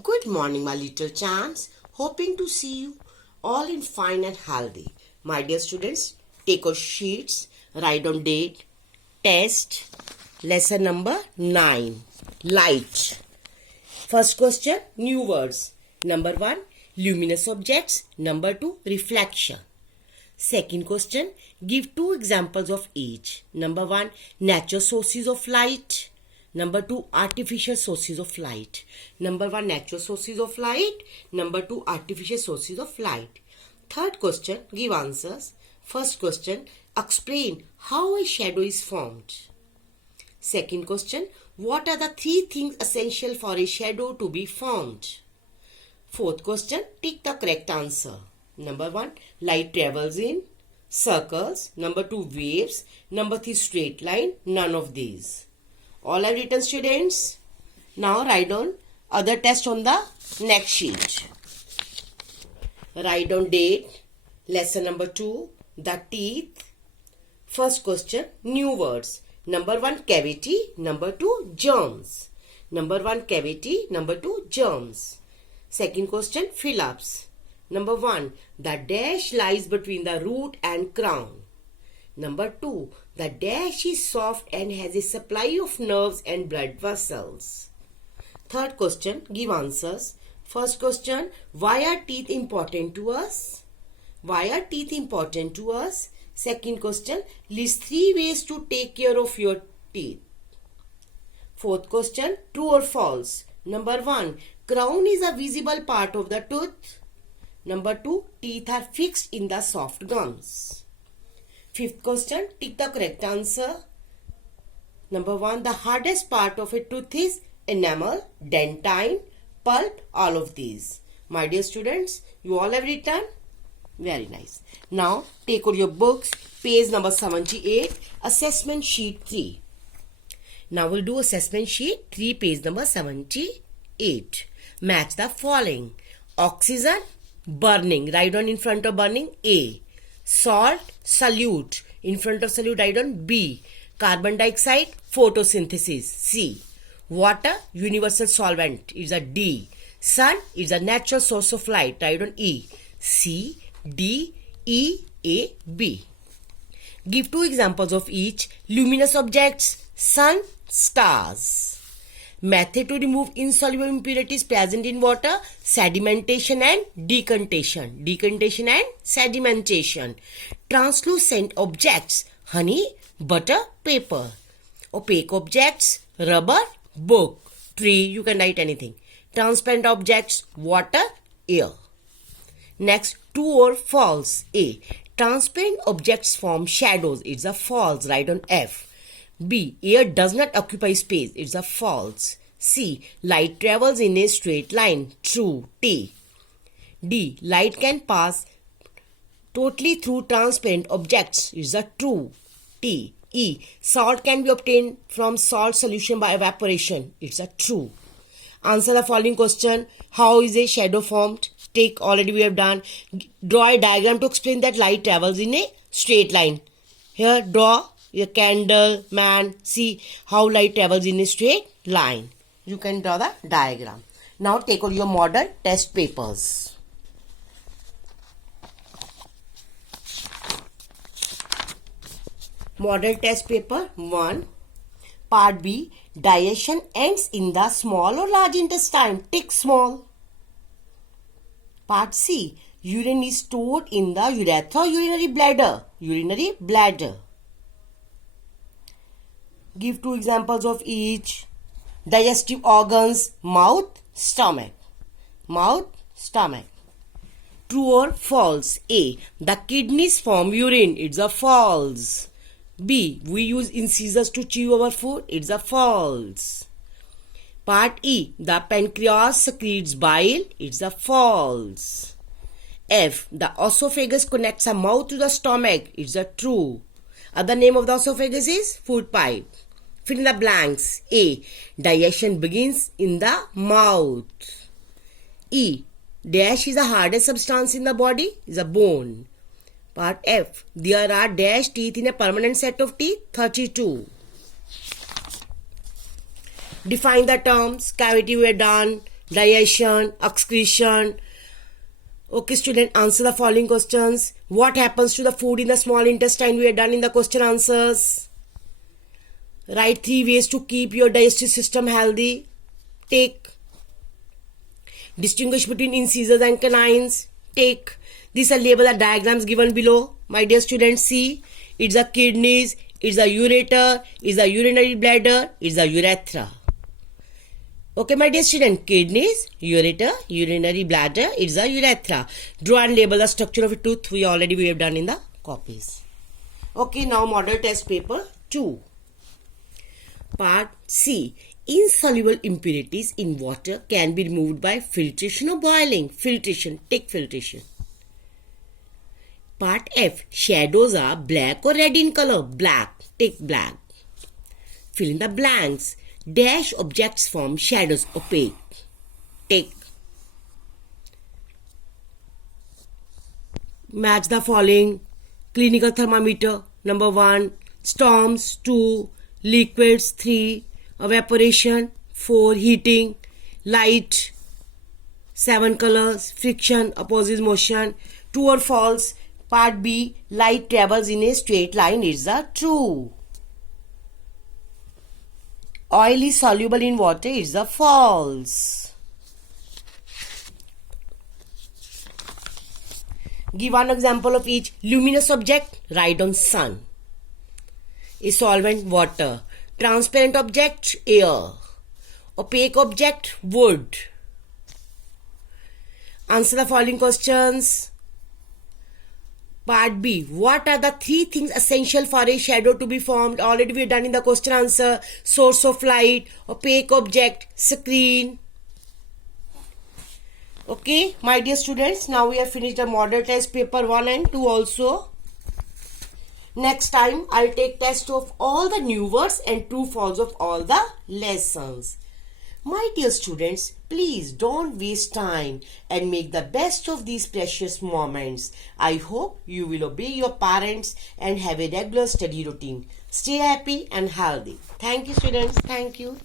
Good morning, my little champs. Hoping to see you all in fine and healthy. My dear students, take your sheets, write on date, test, lesson number 9, light. First question, new words. Number 1, luminous objects. Number 2, reflection. Second question, give 2 examples of each. Number 1, natural sources of light. Number 2, artificial sources of light. Number 1, natural sources of light. Number 2, artificial sources of light. Third question, give answers. First question, explain how a shadow is formed. Second question, what are the 3 things essential for a shadow to be formed? Fourth question, tick the correct answer. Number 1, light travels in circles. Number 2, waves. Number 3, straight line. None of these. All have written, students. Now write on other test on the next sheet. Write on date, lesson number 2, the teeth. First question, new words. Number 1, cavity. Number 2, germs. Number 1, cavity. Number 2, germs. Second question, fill-ups. Number 1, the dash lies between the root and crown. Number 2, the dash is soft and has a supply of nerves and blood vessels. Third question, give answers. First question, why are teeth important to us? Why are teeth important to us? Second question, list 3 ways to take care of your teeth. Fourth question, true or false? Number 1, crown is a visible part of the tooth. Number 2, teeth are fixed in the soft gums. Fifth question, tick the correct answer. Number 1, the hardest part of a tooth is enamel, dentine, pulp, all of these. My dear students, you all have written? Very nice. Now, take out your books, page number 78, assessment sheet 3. Now, we'll do assessment sheet 3, page number 78. Match the following. Oxygen, burning. Write on in front of burning, A. Salt, solute. In front of solute, write on B. Carbon dioxide, photosynthesis, C. Water, universal solvent, is a D. Sun is a natural source of light, write on E. C, D, E, A, B. Give 2 examples of each. Luminous objects, sun, stars. Method to remove insoluble impurities present in water, sedimentation and decantation. Decantation and sedimentation. Translucent objects, honey, butter, paper. Opaque objects, rubber, book, tree, you can write anything. Transparent objects, water, air. Next, true or false? A. Transparent objects form shadows. It's a false. Write on F. B. Air does not occupy space. It's a false. C. Light travels in a straight line. True. T. D. Light can pass totally through transparent objects. It's a true. T. E. Salt can be obtained from salt solution by evaporation. It's a true. Answer the following question. How is a shadow formed? Take, already we have done. Draw a diagram to explain that light travels in a straight line. Here, draw a candle, man. See how light travels in a straight line. You can draw the diagram. Now take out your model test papers. Model test paper 1. Part B. Digestion ends in the small or large intestine. Tick small. Part C. Urine is stored in the urethra, urinary bladder. Urinary bladder. Give 2 examples of each. Digestive organs, mouth, stomach. Mouth, stomach. True or false? A. The kidneys form urine. It's a false. B. We use incisors to chew our food. It's a false. Part E. The pancreas secretes bile. It's a false. F. The esophagus connects a mouth to the stomach. It's a true. Other name of the esophagus is food pipe. Fill in the blanks. A. Digestion begins in the mouth. E. Dash is the hardest substance in the body. Is a bone. Part F. There are dash teeth in a permanent set of teeth. 32. Define the terms. Cavity we are done. digestion, excretion. Okay, student, answer the following questions. What happens to the food in the small intestine? We are done in the question answers. Write 3 ways to keep your digestive system healthy. Take. Distinguish between incisors and canines. Take. These are labeled the diagrams given below. My dear students, see. It's the kidneys, it's the ureter, it's the urinary bladder, it's the urethra. Okay, my dear student, kidneys, ureter, urinary bladder, it's the urethra. Draw and label the structure of a tooth. We have done in the copies. Okay, now model test paper 2. Part C. Insoluble impurities in water can be removed by filtration or boiling. Filtration. Take filtration. Part F. Shadows are black or red in color. Black. Take black. Fill in the blanks. Dash objects form shadows. Opaque. Take. Match the following. Clinical thermometer. Number 1. Storms. 2. Liquids. 3. Evaporation. 4. Heating. Light. 7 colors. Friction. Opposes motion. True or false? Part B. Light travels in a straight line. Is the true. Oil is soluble in water. Is the false. Give one example of each. Luminous object. Write on sun. A solvent, water. Transparent object, air. Opaque object, wood. Answer the following questions. Part B. What are the 3 things essential for a shadow to be formed? Already we have done in the question answer. Source of light, opaque object, screen. Okay, my dear students, now we have finished the model test paper 1 and 2 also. Next time, I'll take test of all the new words and true false of all the lessons. My dear students, please don't waste time and make the best of these precious moments. I hope you will obey your parents and have a regular study routine. Stay happy and healthy. Thank you, students. Thank you.